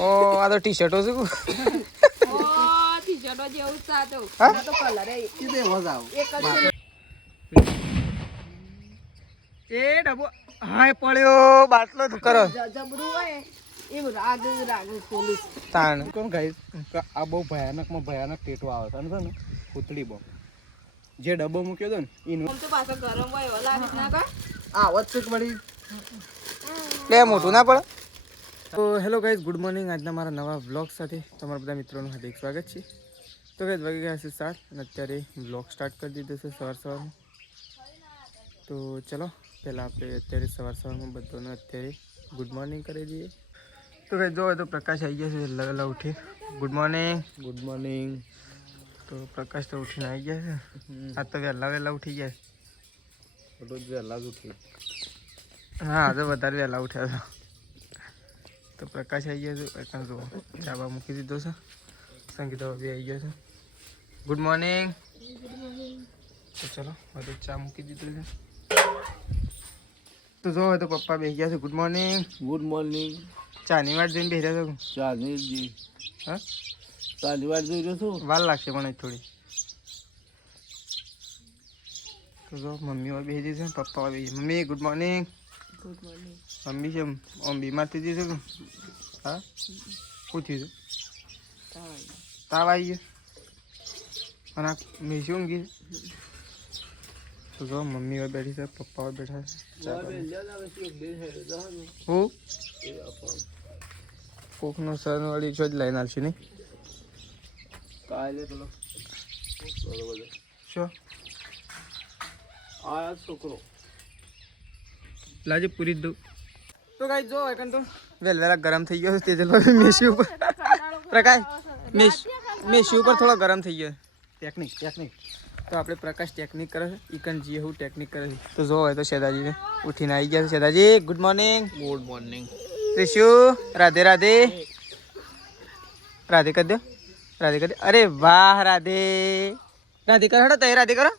ઓ આ તો ટી શર્ટો છે ટી-શર્ટો જેવું સાચો તો કલર કીધે વજાવ એક જ એ ડબો હાય પડ્યો બાટલો કરો જબરું હોય એમ રાગ પોલીસ તાણ કોણ ગાઈસ આ બહુ ભયાનકમાં ભયાનક ટેટો આવે છે અને છે ને પૂતળી બોમ્બ જે ડબ્બો મૂક્યો હતો ને એનું આમ તો પાછો ગરમ હોય ઓલા રીતના કા આવત છે વળી લે મોટું ના પડે તો હેલો ગાઈઝ ગુડ મોર્નિંગ આજના મારા નવા વ્લોગ સાથે તમારા બધા મિત્રોનું હાર્દિક સ્વાગત છે તો ગાઈઝ વાગી ગયા છે 7 અને અત્યારે વ્લોગ સ્ટાર્ટ કરી દીધો છે સવારમાં તો ચલો પહેલાં આપણે અત્યારે સવારમાં બધાને અત્યારે ગુડ મોર્નિંગ કરી દઈએ તો ગાઈઝ જો તો પ્રકાશ આવી ગયા છે વહેલા ઉઠી ગુડ મોર્નિંગ તો પ્રકાશ તો ઉઠીને આવી ગયા છે આજ તો વહેલા ઉઠી ગયા રોજ વહેલા જ ઉઠી હા આજે વધારે વહેલા ઉઠ્યા હતા તો પ્રકાશ આવી ગયા છે એકણ જો ચાબા મૂકી દીધો છે સંગીતા બી આવી ગયા છે ગુડ મોર્નિંગ તો ચલો હવે ચા મૂકી દીધું છે તો જો તો પપ્પા બેસી ગયા છે ગુડ મોર્નિંગ ચાની વાર જઈને બેસી રહ્યા છો ચાની હા ચાની વાર જોઈ રહ્યો છું વાર લાગશે પણ થોડી તો જો મમ્મી વાર બેસી છે પપ્પા વાર બેસી મમ્મી ગુડ મોર્નિંગ મમ્મી છે આમ બીમાર થઈ જશે કે હા શું થયું છે તાવ આવી ગયો અને આ મેસી ઊંઘી તો જો મમ્મી વાર બેઠી છે પપ્પા વાર બેઠા છે હું કોકનો સર વાળી છો જ લઈને આવશું નહીં કાલે પેલો શું આ છોકરો લાજે પૂરી જ દઉં તો ગાઈ જો એકન તો વેલવેલા ગરમ થઈ ગયો તે જલો મેસી ઉપર પ્રકાશ મેસી ઉપર થોડો ગરમ થઈ ગયો ટેકનિક તો આપણે પ્રકાશ ટેકનિક કરે છે ઈકન જી હું ટેકનિક કરે છે તો જો હોય તો શેદાજીને ઉઠીને આવી ગયા છે શેદાજી ગુડ મોર્નિંગ ત્રિશુ રાધે રાધે કરી દો અરે વાહ રાધે કર હડો તય રાધે કરો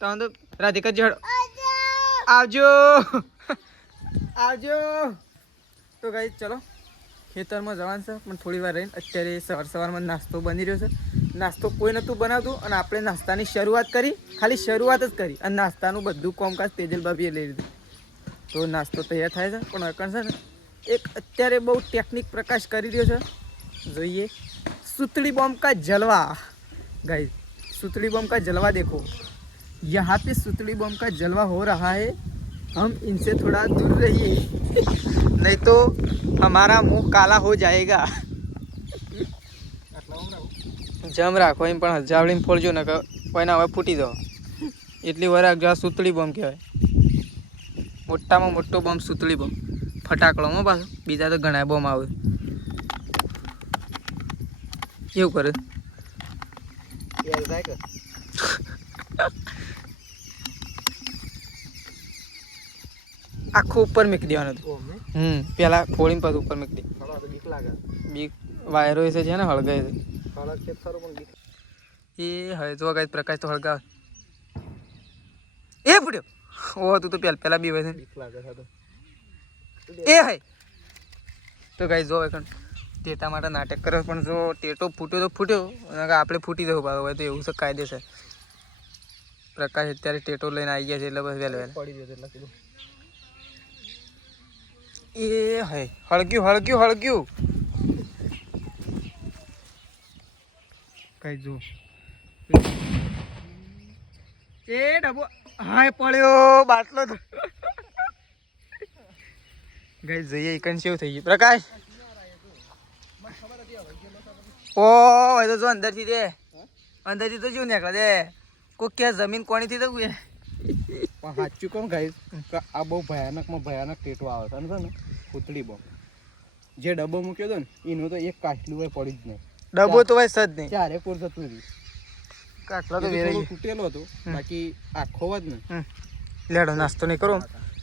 તો રાધે કરજો હડો આવજો તો ગાઈ ચલો ખેતરમાં જવાનું છે પણ થોડી વાર રહીને અત્યારે સવારમાં નાસ્તો બની રહ્યો છે નાસ્તો કોઈ નહોતું બનાવતું અને આપણે નાસ્તાની શરૂઆત કરી ખાલી શરૂઆત જ કરી અને નાસ્તાનું બધું કોમકાજ તેજલ ભાભીએ લઈ લીધું તો નાસ્તો તૈયાર થાય છે પણ અકણ છે ને એક અત્યારે બહુ ટેકનિક પ્રકાશ કરી રહ્યો છે જોઈએ સુતળી બોમ્બ કા જલવા गाइस सुतली बम का जलवा देखो यहाँ पे सुतली बम का जलवा हो रहा है हम इनसे थोड़ा दूर रहिए नहीं तो हमारा मुंह काला हो जाएगा जम રાખો એમ પણ જાવડીને ફોડજો ને કોઈના હવે ફૂટી જાવ એટલી વાર જો સુતળી બોમ્બ કહેવાય મોટામાં મોટો બોમ્બ સુતળી બોમ્બ ફટાકડોમાં પાછો બીજા તો ઘણા બોમ્બ આવે કેવું કરે આખું ઉપર મૂકી દેવાનું હતું પેલા ફોડીને પાછું ઉપર મૂકી દે બીક વાયરો છે ને હળગાય છે એ હવે જો કઈ પ્રકાશ તો હળગાવે એ ફૂટ્યો ઓ તું તો પેલા બી હોય એ હે તો કઈ જો ટેટા માટે નાટક કરે પણ જો ટેટો ફૂટ્યો તો ફૂટ્યો અને આપણે ફૂટી જવું પાછું હોય તો એવું છે કાયદેસર પ્રકાશ અત્યારે ટેટો લઈને આવી ગયા છે એટલે બસ વહેલા પડી ગયો એટલે કીધું એ હે હળગ્યું કઈ જો એ ડબો હાય પડ્યો બાટલો ગઈ જઈએ ઈકન કેવું થઈ ગયું પ્રકાશ ઓ તો જો અંદરથી તો શું નીકળે છે કોઈ ક્યાં જમીન કોણીથી તો પણ સાચું કોણ ગાઈસ આ બહુ ભયાનકમાં ભયાનક ટેટો આવે છે ને પૂતળી બોમ્બ જે ડબ્બો મૂક્યો હતો ને એનું તો એક કાચલું હોય પડી જ નહીં ડબ્બો તો હોય સજ નહીં ચારે કોર જતું રહ્યું કાટલા તો તૂટેલો હતો બાકી આખો જ ને લેડો નાસ્તો નહીં કરો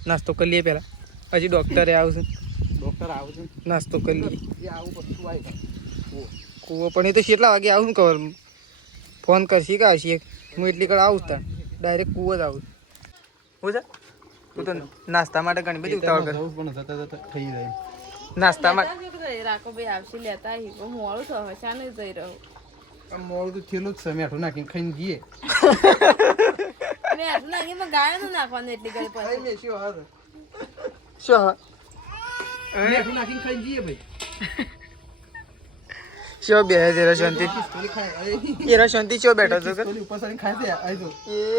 નાસ્તો કરી લઈએ પહેલાં હજી ડૉક્ટર આવશે નાસ્તો કરી લઈએ એ આવું બધું આવી કૂવો પણ એ તો કેટલા વાગે આવું ને ખબર ફોન કરશી કે આવશી હું એટલી કળ આવું ત્યાં ડાયરેક્ટ કૂવો જ આવું હું છે તું તો નાસ્તા માટે ઘણી બધી ઉતાવળ કર પણ જતા થઈ જાય નાસ્તામાં રાખો ભાઈ આવશે લેતા આવી હું મોડું થશે શાને જઈ રહ્યો આમ મોડું તો થયેલું જ છે મેઠું નાખીને ખાઈને જઈએ મેં આટલું નાખી પણ ગાય નું નાખવાનું એટલી ઘડી પછી મેસ્યું હાર શું હા? મેઠું નાખીને ખાઈને જઈએ ભાઈ શું બે જરા શાંતિ ખિસકોલી ખાય અરે એરા શાંતિ ચો બેઠો છો ખિસકોલી ઉપર સારી ખાય છે આઈ તો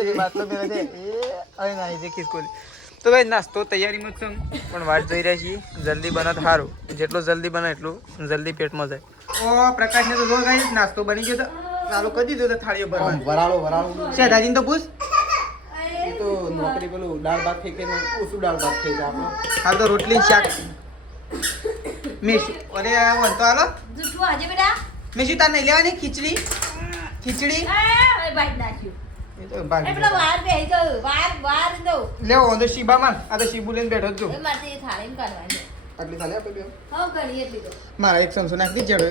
એ બાટલો પેલા છે એ નાઈ છે ખિસકોલી તો ભાઈ નાસ્તો તૈયારીમાં જ છું પણ વાટ જોઈ રહ્યા છીએ જલ્દી બને તો સારું જેટલો જલ્દી બને એટલું જલ્દી પેટમાં જાય ઓ પ્રકાશને તો જો ગાઈસ નાસ્તો બની ગયો તો ચાલુ કરી દીધો તો થાળીઓ ભરવા વરાળો શેઠાજીને તો પૂછ એ તો નોકરી પેલું દાળ ભાત ખાઈ કે ઓછું દાળ ભાત ખાઈ જાય આપણો હાલ તો રોટલી ને શાક મેશુ અરે વંતો હાલો જૂઠું આજે બેટા મેશુ તાર નહીં લેવાની ખીચડી ખીચડી એ બાઈક નાખ્યું એ તો ભાગી એ પેલા વાર બેહી જાવ વાર દો લેવો વાંધો શીબા માર આ તો શીબુ લઈને બેઠો જ છું એ માટે એ થાળીમાં કાઢવાની આટલી થાળી આપે બે હા ઘણી એટલી તો મારા એક સમસો નાખી દીધી ચડો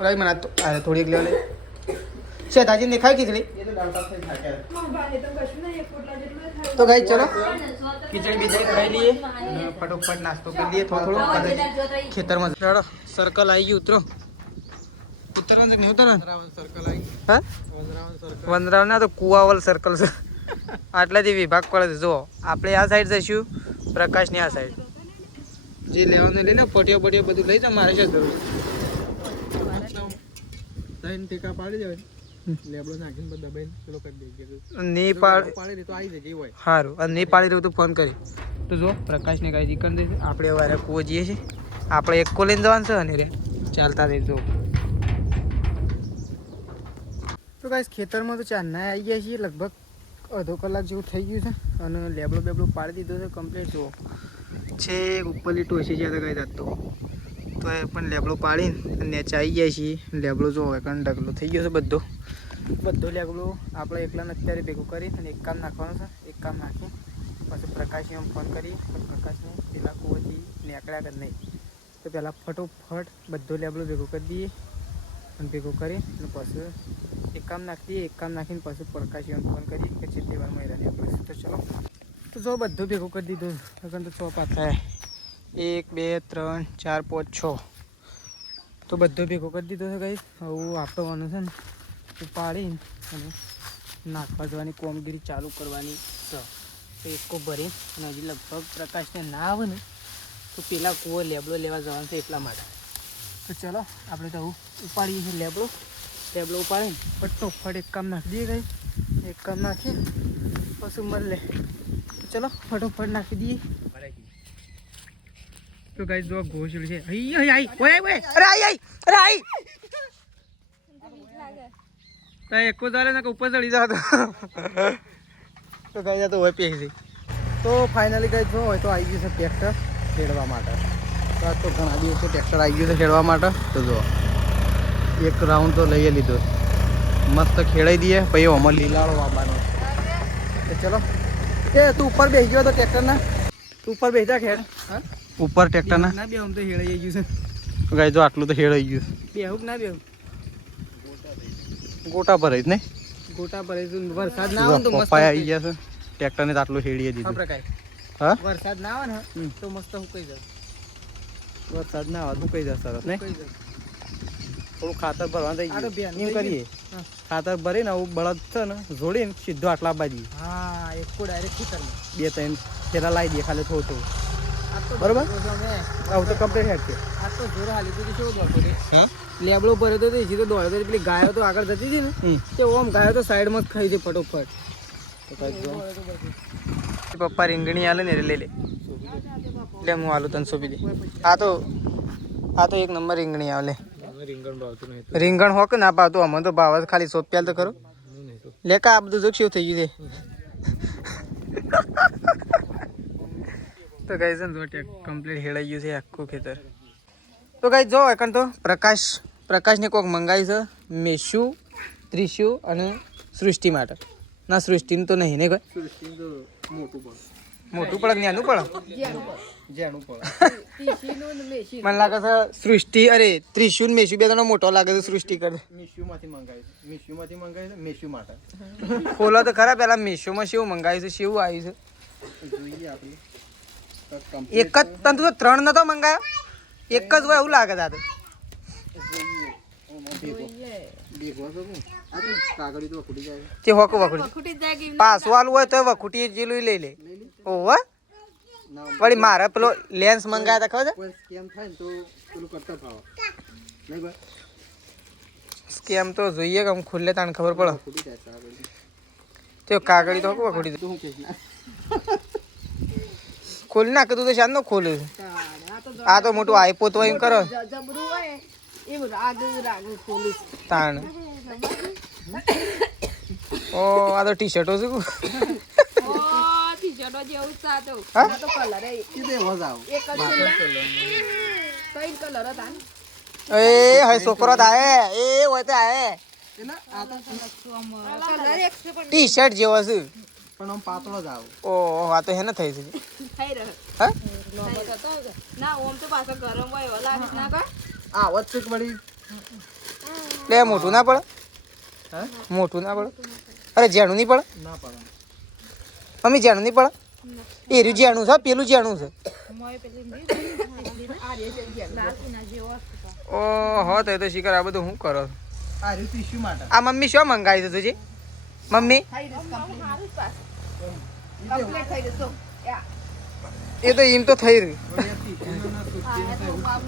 રાઈ મને આ તો અરે થોડી એક લેવા લે શેઠાજી ને ખાઈ ખીચડી એ તો દાળ ભાત ખાઈ ખાય તો ગાઈ ચલો ખીચડી બીજડી ખાઈ લઈએ અને ફટોફટ નાસ્તો કરી લઈએ થોડો થોડો ખેતરમાં ચડો સર્કલ આવી ગયું ઉતરો ઉતરવાનું છે કે નહીં ઉતરવાનું સર્કલ આવી હા વનરાવન સર્કલ વંદરાવ ના તો કુવાવલ સર્કલ છે આટલાથી વિભાગ પડે છે જો આપણે આ સાઈડ જઈશું પ્રકાશની આ સાઈડ જે લેવાનું લઈને પટીઓ પટીઓ બધું લઈ જા મારે શું જરૂર ત્રણ ટેકા પાડી દેવાય લેબડો નાખીને બધા દબાઈને પેલો કરી દઈએ ની પાડ પાડી દે તો આવી જાય જે હોય સારું અને નહીં પાડી દઉં તો ફોન કરી તો જો પ્રકાશને કાંઈ દીકન દે આપણે વારે કૂવો જઈએ છીએ આપણે એક કો લઈને જવાનું છે અને રે ચાલતા રહેજો તો કાંઈ ખેતરમાં તો ચારના આવી ગયા છીએ લગભગ અડધો કલાક જેવું થઈ ગયું છે અને લેબડો બેબડો પાડી દીધો છે કમ્પ્લીટ જો છે ઉપરલી ટોસી જ્યાં તો કઈ જાતો તો એ પણ લેબડો પાડીને નેચે આવી ગયા છીએ લેબડો જો હવે કારણ ઢગલો થઈ ગયો છે બધો લેબડો આપણે એકલાને અત્યારે ભેગું કરી અને એક કામ નાખવાનું છે એક કામ નાખી પછી પ્રકાશને એમ ફોન કરી પ્રકાશને પેલા કૂવાથી નીકળ્યા કે નહીં તો પહેલાં ફટોફટ બધો લેબડો ભેગો કરી દઈએ અને ભેગું કરી અને પછી એક કામ નાખી દઈએ એક કામ નાખીને પછી પ્રકાશને એમ ફોન કરી કે જેટલી વાર મહિલા નીકળે તો ચલો તો જો બધું ભેગું કરી દીધું લગન તો 6 પાક થાય 1 2 3 4 5 6 તો બધો ભેગો કરી દીધો છે ગાઈસ હવે આપવાનું છે ને ઉપાડીને અને નાખવા જવાની કોમગીરી ચાલુ કરવાની છે તો એકો ભરી અને હજી લગભગ પ્રકાશને ના આવે ને તો પેલા કૂવો લેબડો લેવા જવાનું છે એટલા માટે તો ચલો આપણે તો ઉપાડીએ છીએ લેબડો ઉપાડીને ફટોફટ એક કામ નાખી દઈએ ગાઈસ એક કામ નાખીએ પછી મળે ચલો ફટોફટ નાખી દઈએ તો ગાઈસ જો ઘોસડી છે આઈ ઓય ઓય અરે આઈ તો એકો ચાલે ને કે ઉપર ચડી જાતો તો ગાઈસ આ તો હોય પેસી તો ફાઇનલી ગઈ જો હોય તો આવી ગયું છે ટ્રેક્ટર ખેડવા માટે તો આ તો ઘણા દિવસે ટ્રેક્ટર આવી ગયું છે ખેડવા માટે તો જો એક રાઉન્ડ તો લઈએ લીધો મસ્ત ખેડાઈ દઈએ પછી આમાં લીલાળો આવવાનો તો ચલો એ તું ઉપર બેસી ગયો તો ટ્રેક્ટરના તું ઉપર બેસી જા ખેડ હા ઉપર ટ્રેક્ટરના ના બે આમ તો હેળાઈ ગયું છે ગાઈ જો આટલું તો ખેડાઈ ગયું બેહુક ના બેહુક ગોટા ભરાઈ જ નહીં ગોટા પર વરસાદ ના આવે ને તો મસ્ત પપ્પા આવી ગયા છે ટ્રેક્ટરને તો આટલું ખેડીએ દીધું પ્રકાશ હા વરસાદ ના આવે ને તો મસ્ત હુકાઈ જાય વરસાદ ના આવે શું કહી જાય સરસ નહીં હુકાઈ જાય થોડું ખાતર ભરવાનું થઈ આ તો ગયું બેન એમ કરીએ હા. ખાતર ભરીને આવું બળદ છે ને જોડીને સીધો આટલા બાજી હા એકો ડાયરેક્ટ ખેતરમાં 2-3 પેલા લાવી દઈએ ખાલી થોડું થોડું આ તો બરોબર? જોર અમે આવું તો કમ્પ્લીટ હેડ છે આ તો જોર હાલી તો કેવો દોડતો તે હા લેબડો ભર્યો તો સીધો દોડતો હતો. પેલી ગાયો તો આગળ જતી હતી ને તે ઓમ ગાયો તો સાઈડમાં જ ખાઈ દે ફટોફટ પપ્પા રીંગણી આલે ને એટલે લે લે હું આલુ તને સોંપી દે આ તો એક નંબર રીંગણી આવે લે રીંગણ હોક ના પાવતું અમને તો ભાવ જ ખાલી સોંપ્યાલ તો ખરો લે કા આ બધું જો કેવું થઈ ગયું છે તો ગાઈસ જો કમ્પ્લીટ હેડાઈ ગયું છે આખું ખેતર તો ગાઈસ જો એકન તો પ્રકાશને કોક મંગાવી છે મેશુ ત્રિશુ અને સૃષ્ટિ માટે ના સૃષ્ટિનું તો નહીં ને કોઈ મોટું પડે કે નાનું પડે જેનું પણ તીસીનું ને મેશી મને લાગે છે સૃષ્ટિ અરે ત્રિશુ ને મેશુ બે જણો મોટો લાગે છે સૃષ્ટિ કરે મીશુમાંથી મંગાવી છે મેશુ માટે ખોલો તો ખરા પેલા મેશોમાં શું મંગાવ્યું છે શું આવ્યું છે જોઈએ આપણે એક જ તને તો 3 નતો મંગાયો, એક જ હોય એવું લાગે તા તો. તે હોકો વખુડી ખૂટી જાય કે પાછું આલું હોય તો વખુટી જેલું લઈ લે. ઓહો વળી મારે પેલો લેન્સ મંગાયા તા ખબર છે સ્કેમ તો જોઈએ કે આમ ખુલ્લે તાણ ખબર પડે. તે કાગળી તો હોકો વખુડી ખોલી નાખ તું તો શાનનો ખોલે આ તો મોટું આઈપો તો એમ કરો જબરું હોય એમ રાગ રાગ પોલીસ તાણ. ઓ આ તો ટી શર્ટો છે ઓ ટી-શર્ટો જેવું સાતો હા? આ તો કલર એ એક જ કઈ કલર હતા ને એ હય છોકરો થાય એ હોય તો આય કલર એક છે પણ ટી શર્ટ જેવો છે. પણ આમ પાતળો જ આવો. ઓ આ તો હે ને થઈ છે થઈ રહ્યો હા ના ઓમ તો પાછો ગરમ હોય ઓલા ના કા આ વચ્ચે વળી લે મોટું ના પડે હે મોટું ના પડે અરે જેણું નહીં પડે ના પડે. મમ્મી જેણું નહીં પડે એ રહ્યું જેણું છે પેલું જેણું છે. ઓહો તો એ તો શીખર આ બધું હું કરો છો? આ રહ્યું ટીશ્યુ માટે. આ મમ્મી શું મંગાવી દીધું છે મમ્મી? થઈ રહ્યું કમ્પ્લીટ થઈ ગયું તો યા એ તો એમ તો થઈ રહ્યું.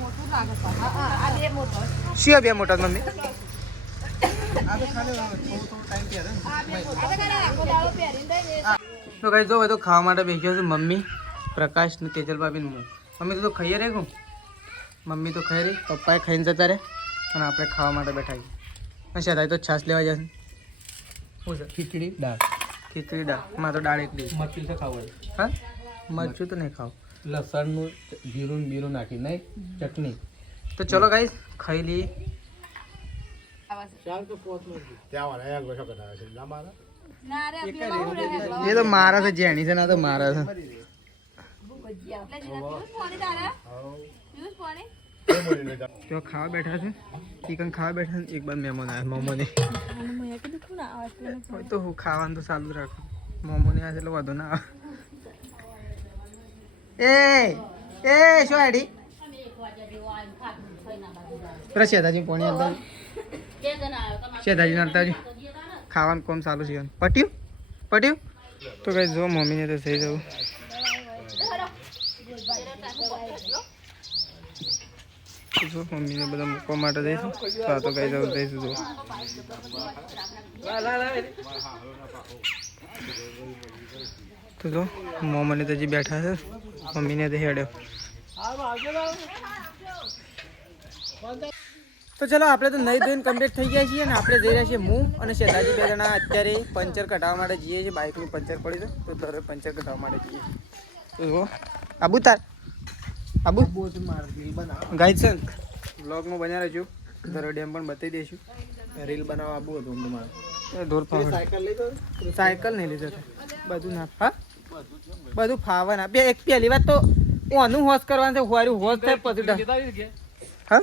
મોટું લાગે આ બે મોટો શું બે મોટા મમ્મી? આ તો ખાલી થોડું ટાઈમ પહેરે ને. આ તો ખાલી આખો દાડો પહેરીને જાય ને તો કઈ જો તો ખાવા માટે બેસ્યો છે મમ્મી, પ્રકાશ ને તેજલ ભાભી ને હું. મમ્મી તો ખાઈએ રે કહું મમ્મી તો ખાઈ રહી, પપ્પાએ ખાઈને જતા રહે અને આપણે ખાવા માટે બેઠા છીએ. અને શેતાઈ તો છાશ લેવા જશે. શું છે? ખીચડી દાળ ખીચડી દાળ. મારે તો દાળ એકલી. મરચું તો ખાવું હા મરચું તો નહીં ખાવું. લસણનું જીરું બીરું નાખી નહીં ચટણી. તો ચલો ગાઈસ ખાઈ લઈએ. ના રે પેલા હું રહે એ તો મારા છે જેણી છે ના તો મારા છે. તો ખાવા બેઠા છે, ચિકન ખાવા બેઠા છે. એક બાદ મહેમાન આવ્યા મોમોને. હોય તો હું ખાવાનું તો ચાલુ રાખું. મોમોને આવે એટલે વધુ ના આવે. એ શું આડી શેતાજી પોણી આવતા શેતાજી આવતા ખાવાનું કોમ ચાલુ છે. પટ્યું પટ્યું તો કઈ જો મમ્મીને તો થઈ જવું. જો મમ્મીને બધા મૂકવા માટે જઈશું તો આ તો કઈ જવું જઈશું. જો તો જો મોમને તો હજી બેઠા છે, મમ્મીને તો હેડ્યો. તો ચલો આપણે તો નહીં ધોઈને કમ્પ્લીટ થઈ ગયા છીએ અને આપણે જઈ રહ્યા છીએ હું અને શેતાજી બે જણા અત્યારે પંચર કઢાવવા માટે જઈએ છીએ. બાઇકનું પંચર પડ્યું છે તો દરે પંચર કઢાવવા માટે જઈએ છીએ. તો જુઓ આબુ તાર આબુ ગાઈડ છે બ્લોગમાં બન્યા રહેજો. ધરો ડેમ પણ બતાવી દઈશું. રીલ બનાવવા આવું હતું તમારે. ઢોર સાયકલ નહીં લીધો બધું ના હા બધું ફાવા ના. બે એક પહેલી વાત તો ઓનું હોશ કરવાનું છે. હોરું હોશ થાય પછી હા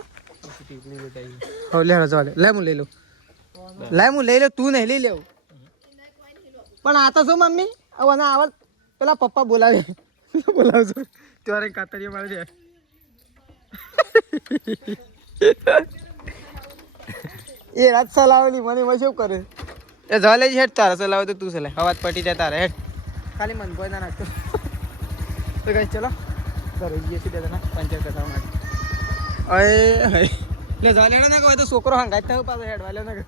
હો લે ચાલે લે હું લઈ લઉં. લાય હું લઈ લઉં, તું નહીં લઈ લેવું. પણ આ તો શું મમ્મી હવે આવડ પેલા પપ્પા બોલાવે બોલાવજો ત્યારે કાતરીઓ મારે છે. એ રાત ચલાવેલી મને એમાં શું કરે એ જવા લેજે હેઠ. તારા ચલાવે તો તું ચલાય અવાજ પટી જાય તારે હેઠ. ખાલી મન ભોય ના નાખતો. તો કઈ ચલો ઘરે જઈએ છીએ દાદા પંચર કરાવવા માટે. અરે લે જવા લેડો ના કહો તો છોકરો હંગાત થયો પાછો હેડવા લે ના કહો.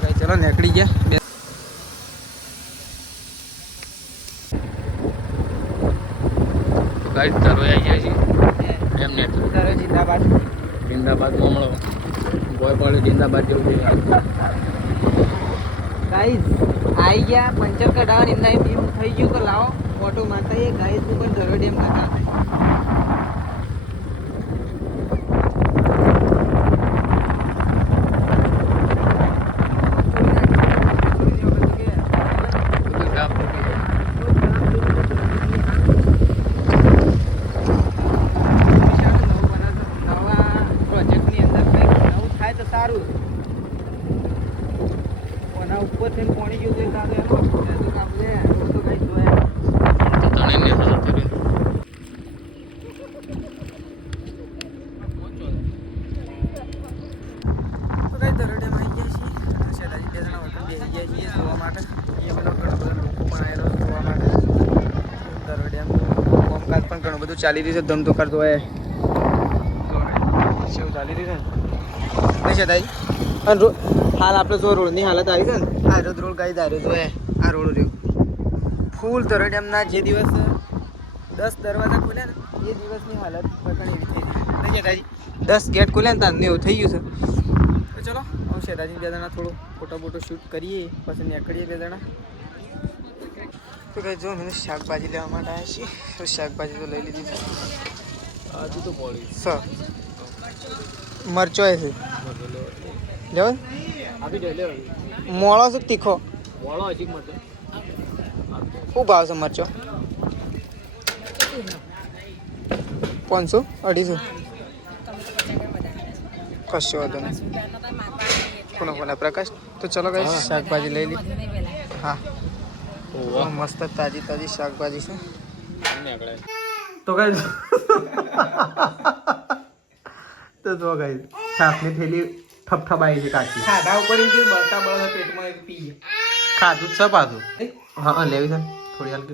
કઈ ચલો નીકળી ગયા. ગાઈડ તારો આવી ગયા છે એમને જિંદાબાદ જિંદાબાદમાં મળો બોય પડે જિંદાબાદ જેવું છે. ગાઈઝ આવી ગયા પંચર કઢાવવા એમના એમ થઈ ગયું કે લાવો ઓટો મારતા એ ગાઈઝ ઉપર ધરો ડેમ કરતા. ઉપર થઈને પાણી ગયું તો આપણે કામકાજ પણ ઘણું બધું ચાલી રહ્યું છે ધમધોકાર તો એ શું ચાલી રહ્યું છે નહીં છે તાઈ અને હાલ આપણે જો રોડની હાલત આવી છે ને આ રોડ ગાઈ દાર્યો જો આ રોડ રહ્યો ફૂલ તરત એમના જે દિવસ 10 દરવાજા ખોલ્યા ને એ દિવસની હાલત બતાને એવી થઈ ગઈ નહીં છે તાઈ 10 ગેટ ખોલ્યા ને તારને એવું થઈ ગયું છે તો ચલો હું શેતાજી બે જણા થોડું ફોટો શૂટ કરીએ પછી નીકળીએ બે જણા તો કઈ જો મને શાકભાજી લેવા માટે આવ્યા છીએ તો શાકભાજી તો લઈ લીધી છે આજુ તો બોલી સર મરચો એ છે લેવો આપી દે લે મોળો છે કે તીખો બોલો હજી મત શું ભાવ છે મરચો 500 250 કશો વાંધો નહીં કોના પ્રકાશ તો ચલો કઈ શાકભાજી લઈ લીધી હા મસ્ત તાજી શાકભાજી છે તો કઈ તો જો કઈ છાસની થેલી ઠપઠપાઈ છે કાચી ખાધા ઉપર એમ કે બળતા બળતા પેટમાં એક પી ખાધું જ છે પાછું હા લેવી છે થોડી હાલ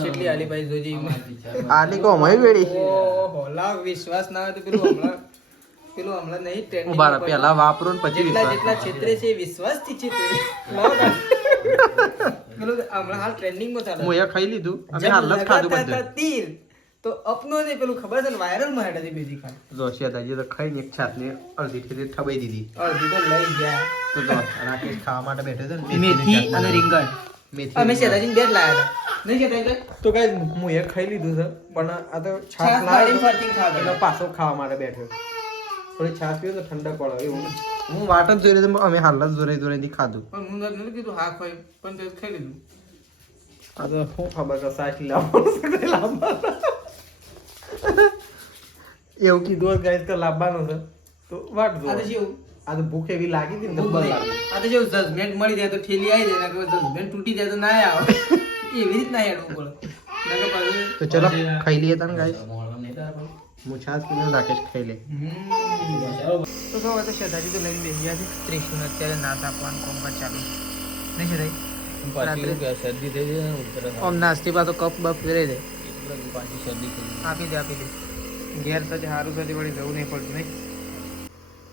કેટલી આલી ભાઈ જોજી આલી કો મય વેડી ઓહો લાવ વિશ્વાસ ના હોય તો પેલું હમણાં નહીં ટ્રેન્ડિંગ ઉભા રહો પહેલા વાપરો ને પછી જેટલા વિશ્વાસ છેતરે છે વિશ્વાસથી છેતરે પેલું હમણાં હાલ ટ્રેન્ડિંગમાં ચાલે હું એ ખાઈ લીધું અમે જબ હાલ જ ખાધું લગાતા બધું હતા તીર તો અપનો ને પેલું ખબર છે ને વાયરલ માં હેડા બેજી ખાન જોશિયા દાજી તો ખાઈને એક છાસની અડધી થેલી ઠબાઈ દીધી અડધી તો લઈ ગયા તો જો રાકેશ ખાવા માટે બેઠો છે ને મેથી અને રીંગણ મેથી અમે શેતાજીને બે જ લાયા હતા નહીં શેતાજી તો કઈ હું એ ખાઈ લીધું છે પણ આ તો છાસ છાસ લાવીને ફરતી ખાવા એટલે પાછો ખાવા માટે બેઠો થોડી છાસ પીવું તો ઠંડક પડે એવું હું વાટ જ જોઈ રહ્યો અમે હાલ જ જોરાઈ ખાધું પણ હું નથી કીધું હા ખાઈ પણ તે ખાઈ લીધું આ તો શું ખબર કે સાચ લાવવાનું છે કે લાવવાનું એવું કીધું હોત ગાઈસ કે લાવવાનું છે તો વાટ જો આ તો જેવું આ તો ભૂખ એવી લાગી હતી ને ભૂખ ડબ્બલ લાગી. લાગી આ તો જેવું જજમેન્ટ મળી જાય તો ઠેલી આવી જાય ને જજમેન્ટ તૂટી જાય તો ના આવે એવી રીતના હેડવું પડે નકર પાછું તો ચલો ખાઈ લઈએ તને ગાઈસ હું છાસ પીને રાકેશ ખાઈ લે તો કહો તો શેતાજી તો લઈને બેસી ગયા છે ત્રિશુને અત્યારે નાત આપવાનું કોમકાજ ચાલુ નહીં છે ભાઈ શરદી થઈ જાય આમ નાસ્તી પા તો કપ બપ ફેરે દે પાછી શરદી થઈ આપી દે ઘેર સાથે સારું સાથે વળી જવું નહીં પડતું નહીં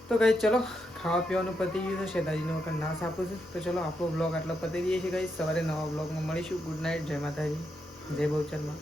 તો કઈ ચલો ખાવા પીવાનું પતી ગયું છે શેતાજીનો વખત નાશ આપું છું તો ચલો આપણો બ્લોગ આટલો પતી દઈએ છીએ કઈ સવારે નવા બ્લોગમાં મળીશું ગુડ નાઇટ જય માતાજી જય બહુચરમાં